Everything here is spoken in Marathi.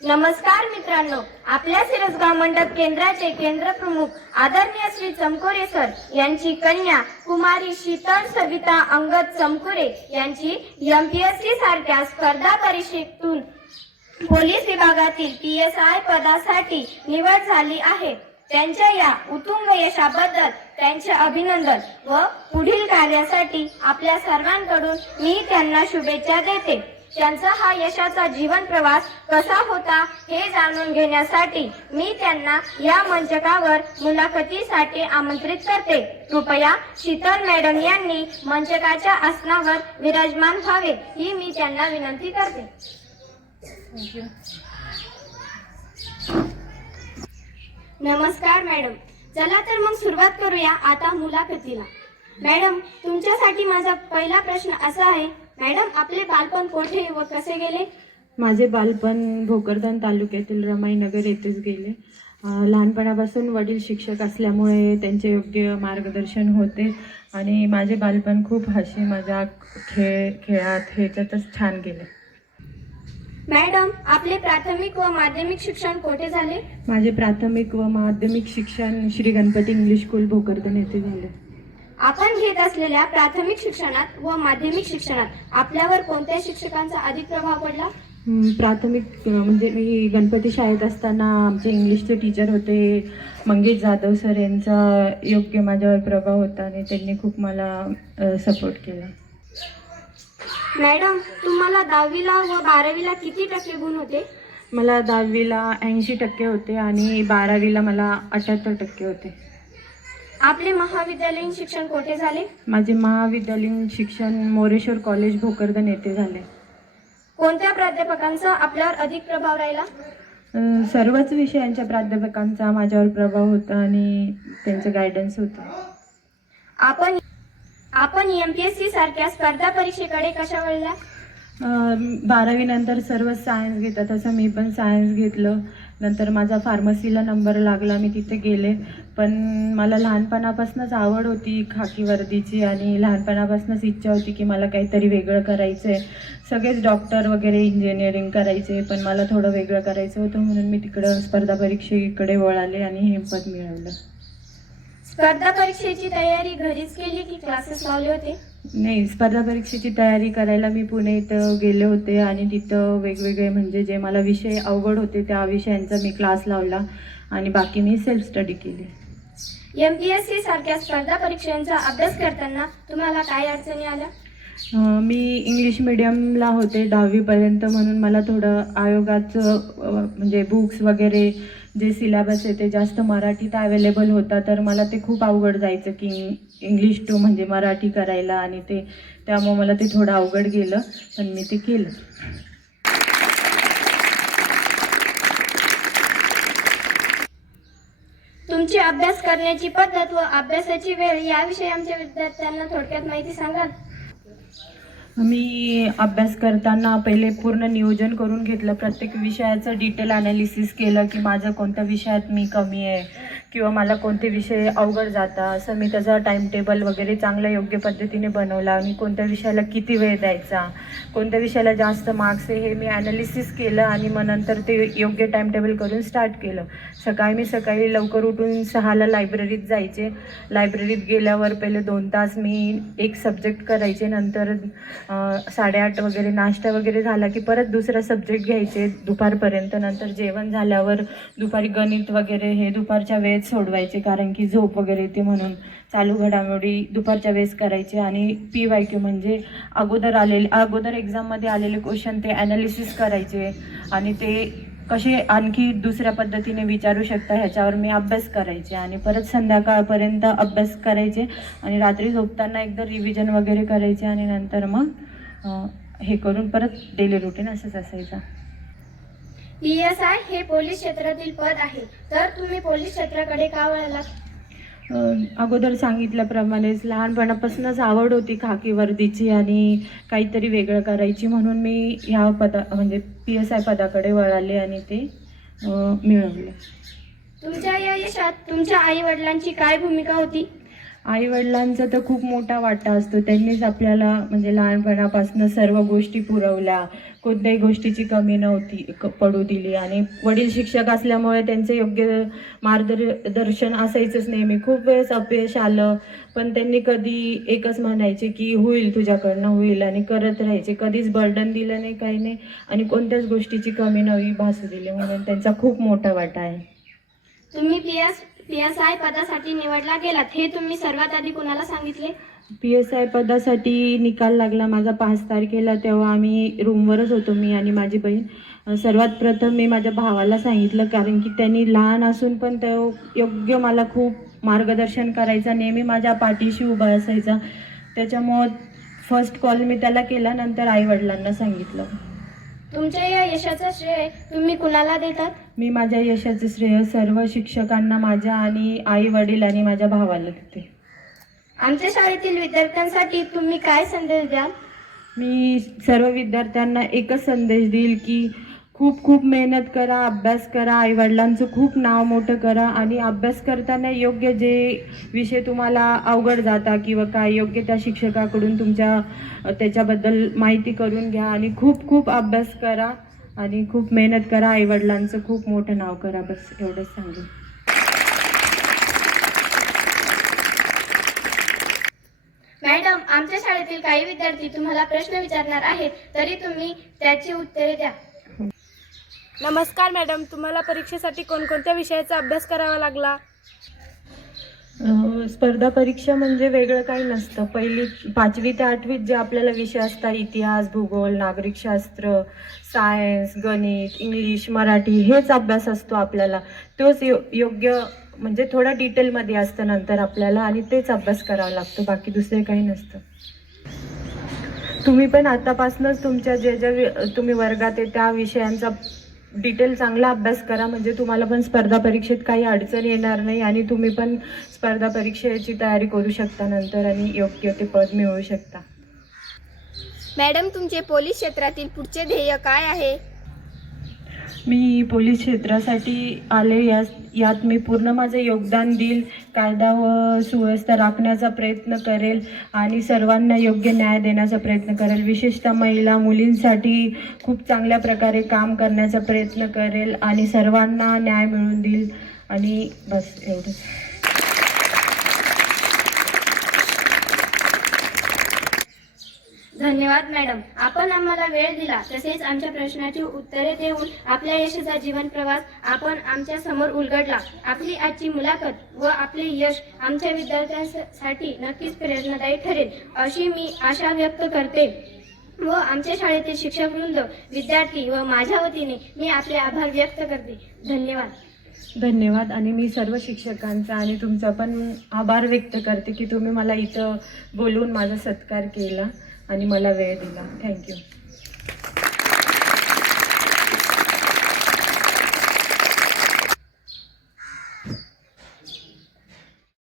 नमस्कार मित्रांनो, आपल्या सिरसगाव मंडप केंद्राचे केंद्र प्रमुख आदरणीय श्री चमकुरे सर यांची कन्या कुमारी शीतल सविता अंगद चमकुरे यांची MPSC सारख्या स्पर्धा परीक्षेतून पोलीस विभागातील PSI पदासाठी निवड झाली आहे। त्यांच्या या उत्तुंग यशाबद्दल त्यांचे अभिनंदन व पुढील कार्यासाठी आपल्या सर्वांकडून मी त्यांना शुभेच्छा देते। त्यांचा हा यशाचा जीवन प्रवास कसा होता हे जाणून घेण्यासाठी मी त्यांना या मंचकावर मुलाखतीसाठी आमंत्रित करते। कृपया शीतल मॅडम यांनी मंचकाच्या आसनावर विराजमान व्हावे ही मी त्यांना विनंती करते। नमस्कार मॅडम, चला तर मग सुरुवात करूया आता मुलाखतीला। मॅडम, तुमच्यासाठी माझा पहिला प्रश्न असा आहे, मॅडम आपले बालपण कोठे व कसे गेले? माझे बालपण भोकरदन तालुक्यातील रमाईनगर येथेच गेले। लहानपणापासून वडील शिक्षक असल्यामुळे त्यांचे योग्य मार्गदर्शन होते आणि माझे बालपण खूप हसी मजाक खेळात ह्याच्यातच छान गेले। मॅडम, आपले प्राथमिक व माध्यमिक शिक्षण कोठे झाले? माझे प्राथमिक व माध्यमिक शिक्षण श्री गणपती इंग्लिश स्कूल भोकरदन येथे झाले। आपण घेत असलेल्या प्राथमिक शिक्षणात व माध्यमिक शिक्षणात आपल्यावर कोणत्या शिक्षकांचा अधिक प्रभाव पडला? प्राथमिक म्हणजे मी गणपती शाळेत असताना आमचे इंग्लिशचे टीचर होते मंगेश जाधव सर, यांचा योग्य माझ्यावर प्रभाव होता आणि त्यांनी खूप मला सपोर्ट केला। मॅडम, तुम्हाला 10वीला व 12वीला किती टक्के गुण होते? मला 10वीला 80% होते आणि 12वीला मला 78% होते। आपले महाविद्यालयीन शिक्षण कोठे झाले? माझे महाविद्यालयीन शिक्षण मोरेश्वर कॉलेज भोकरदन येथे झाले। कोणत्या प्राध्यापकांचा आपल्यावर अधिक प्रभाव राहिला? सर्वच विषयांच्या प्राध्यापकांचा माझ्यावर प्रभाव होता आणि त्यांचं गायडन्स होतं। आपण MPSC सारख्या स्पर्धा परीक्षेकडे कशा वळल्या? 12वी नंतर सर्व सायन्स घेतात तसं मी पण सायन्स घेतलं। नंतर माझा फार्मसीला नंबर लागला, मी तिथे गेले। पण मला लहानपणापासूनच आवड होती खाकी वर्दीची आणि लहानपणापासूनच इच्छा होती की मला काहीतरी वेगळं करायचं आहे। सगळेच डॉक्टर वगैरे इंजिनिअरिंग करायचे, पण मला थोडं वेगळं करायचं होतं म्हणून मी तिकडं स्पर्धा परीक्षेकडे वळाले आणि हे पद मिळवलं। स्पर्धा परीक्षेची तयारी घरीच केली की क्लासेस लावले होते? नाही, स्पर्धा परीक्षेची तयारी करायला मी पुणे इथं गेले होते आणि तिथं वेगवेगळे म्हणजे जे मला विषय अवघड होते त्या विषयांचा मी क्लास लावला आणि बाकी मी सेल्फ स्टडी केली। MPSC सारख्या स्पर्धा परीक्षांचा अभ्यास करताना तुम्हाला काय अडचणी आल्या? मी इंग्लिश मीडियमला होते 10वीपर्यंत, म्हणून मला थोडं आयोगाचं म्हणजे बुक्स वगैरे जे सिलेबस आहे ते जास्त मराठीत अवेलेबल होता, तर मला ते खूप अवघड जायचं की इंग्लिश टू म्हणजे मराठी करायला आणि त्यामुळे मला ते थोडं अवघड गेलं, पण मी ते केलं। तुमची अभ्यास करण्याची पद्धत व अभ्यासाची वेळ याविषयी आमच्या विद्यार्थ्यांना थोडक्यात माहिती सांगाल? मी अभ्यास करताना पहिले पूर्ण नियोजन करून घेतलं, प्रत्येक विषयाचं डिटेल ॲनालिसिस केलं की माझं कोणत्या विषयात मी कमी आहे किंवा मला कोणते विषय अवघड जातात, असं मी त्याचा टाईम टेबल वगैरे चांगल्या योग्य पद्धतीने बनवला आणि कोणत्या विषयाला किती वेळ द्यायचा, कोणत्या विषयाला जास्त मार्क्स आहे हे मी ॲनालिसिस केलं आणि मग नंतर ते योग्य टाईम टेबल करून स्टार्ट केलं। सकाळी लवकर उठून 6ला लायब्ररीत जायचे, लायब्ररीत गेल्यावर पहिले 2 तास मी एक सब्जेक्ट करायचे, नंतर 8:30 वगैरे नाश्ता वगैरे झाला की परत दुसरा सब्जेक्ट घ्यायचे दुपारपर्यंत, नंतर जेवण झाल्यावर दुपारी गणित वगैरे हे दुपारच्या वेळेत सोडवायचे कारण की झोप वगैरे येते म्हणून चालू घडामोडी दुपारच्या वेळेस करायचे आणि PYQ म्हणजे अगोदर एक्झाममध्ये आलेले क्वेश्चन ते ॲनालिसिस करायचे आणि ते कसे आणखी दुसऱ्या पद्धतीने विचारू शकता ह्याच्यावर मी अभ्यास करायचे आणि परत संध्याकाळपर्यंत अभ्यास करायचे आणि रात्री झोपताना एकदा रिव्हिजन वगैरे करायचे आणि नंतर मग हे करून परत डेली रुटीन असंच असायचं। PSI हे पोलीस क्षेत्रातील पद आहे, तर तुम्ही पोलीस क्षेत्राकडे का वळलात? अगोदर सांगितल्याप्रमाणेच लहानपणापासूनच आवड होती खाकी वर्दीची आणि काहीतरी वेगळं करायची, म्हणून मी ह्या म्हणजे PSI पदाकडे वळाले आणि ते मिळवले। तुमच्या या यशात तुमच्या आई वडिलांची काय भूमिका होती? आई वडिलांचा तर खूप मोठा वाटा असतो. त्यांनीच आपल्याला म्हणजे लहानपणापासून सर्व गोष्टी पुरवल्या, कोणत्याही गोष्टीची कमी नव्हती पडू दिली. आणि वडील शिक्षक असल्यामुळे त्यांचे योग्य मार्गदर्शन असायचंच नेहमी. खूप वेळेस अपयश आलं, पण त्यांनी कधी एकच म्हणायचे की होईल, तुझ्याकडनं होईल, आणि करत राहायचे. कधीच बर्डन दिलं नाही, काही नाही, आणि कोणत्याच गोष्टीची कमी नव्हती भासू दिली. म्हणून त्यांचा खूप मोठा वाटा आहे. तुम्ही PSI पदासाठी निवडला गेलात, हे तुम्ही सर्वात आधी कुणाला सांगितले? PSI पदासाठी निकाल लागला माझा 5 तारखेला. तेव्हा आम्ही रूमवरच होतो, मी आणि माझी बहीण. सर्वात प्रथम मी माझ्या भावाला सांगितलं, कारण की त्यांनी लहान असून पण तो योग्य मला खूप मार्गदर्शन करायचा, नेहमी माझ्या पाठीशी उभा असायचा. त्याच्यामुळं फर्स्ट कॉल मी त्याला केला, नंतर आईवडिलांना सांगितलं. तुमच्या या यशाचं श्रेय तुम्ही कुणाला देतात? मी माझ्या यशाचं श्रेय सर्व शिक्षकांना माझ्या, आणि आई वडील आणि माझ्या भावाला देते. आमच्या शाळेतील विद्यार्थ्यांसाठी तुम्ही काय संदेश द्याल? मी सर्व विद्यार्थ्यांना एकच संदेश देईल की खूप खूप मेहनत करा, अभ्यास करा, आईवडिलांचं खूप नाव मोठं करा, आणि अभ्यास करताना योग्य जे विषय तुम्हाला अवघड जाता किंवा काय, योग्य त्या शिक्षकाकडून त्याच्याबद्दल माहिती करून घ्या, आणि खूप खूप अभ्यास करा आणि खूप मेहनत करा, आईवडिलांचं खूप मोठं नाव करा. बस एवढंच सांगेन. मॅडम, आमच्या शाळेतील काही विद्यार्थी तुम्हाला प्रश्न विचारणार आहेत, तरी तुम्ही त्याची उत्तरे द्या. नमस्कार मॅडम, तुम्हाला परीक्षेसाठी कोणकोणत्या विषयाचा अभ्यास करावा लागला? स्पर्धा परीक्षा म्हणजे वेगळं काही नसतं. 5वी ते 8वीत जे आपल्याला विषय असतात, इतिहास, भूगोल, नागरिकशास्त्र, सायन्स, गणित, इंग्लिश, मराठी, हेच अभ्यास असतो आपल्याला. तोच योग्य म्हणजे थोडा डिटेलमध्ये असतं नंतर आपल्याला, आणि तेच अभ्यास करावा लागतो, बाकी दुसरे काही नसतं. तुम्ही पण आतापासूनच तुमच्या जे तुम्ही वर्गात आहे त्या विषयांचा डिटेल चांगला अभ्यास करा, म्हणजे तुम्हाला पण स्पर्धा परीक्षेत काही अडचण येणार नाही, आणि तुम्ही पण स्पर्धा परीक्षेची तयारी करू शकता नंतर, आणि योग्य ते पद मिळवू शकता. मॅडम, तुमचे पोलीस क्षेत्रातील पुढचे ध्येय काय आहे? मी पोलीस क्षेत्रासाठी आले, यात मी पूर्ण माझं योगदान देईल, कायदा व सुव्यवस्था राखण्याचा प्रयत्न करेल, आणि सर्वांना योग्य न्याय देण्याचा प्रयत्न करेल. विशेषतः महिला मुलींसाठी खूप चांगल्या प्रकारे काम करण्याचा प्रयत्न करेल, आणि सर्वांना न्याय मिळवून देईल. आणि बस एवढंच. धन्यवाद मॅडम, आपण आम्हाला वेळ दिला, तसेच आमच्या प्रश्नाची उत्तरे देऊन आपल्या यशाचा जीवन प्रवास आपण आमच्या समोर उलगडला. आपली आजची मुलाखत व आपले यश आमच्या विद्यार्थ्यांसाठी नक्कीच प्रेरणादायी ठरेल, अशी मी आशा व्यक्त करते, व आमच्या शाळेतील शिक्षकवृंद, विद्यार्थी व माझ्या वतीने मी आपले आभार व्यक्त करते. धन्यवाद. आणि मी सर्व शिक्षकांचा आणि तुमचा पण आभार व्यक्त करते की तुम्ही मला इथं बोलवून माझा सत्कार केला आणि मला वेळ दिला. थँक्यू.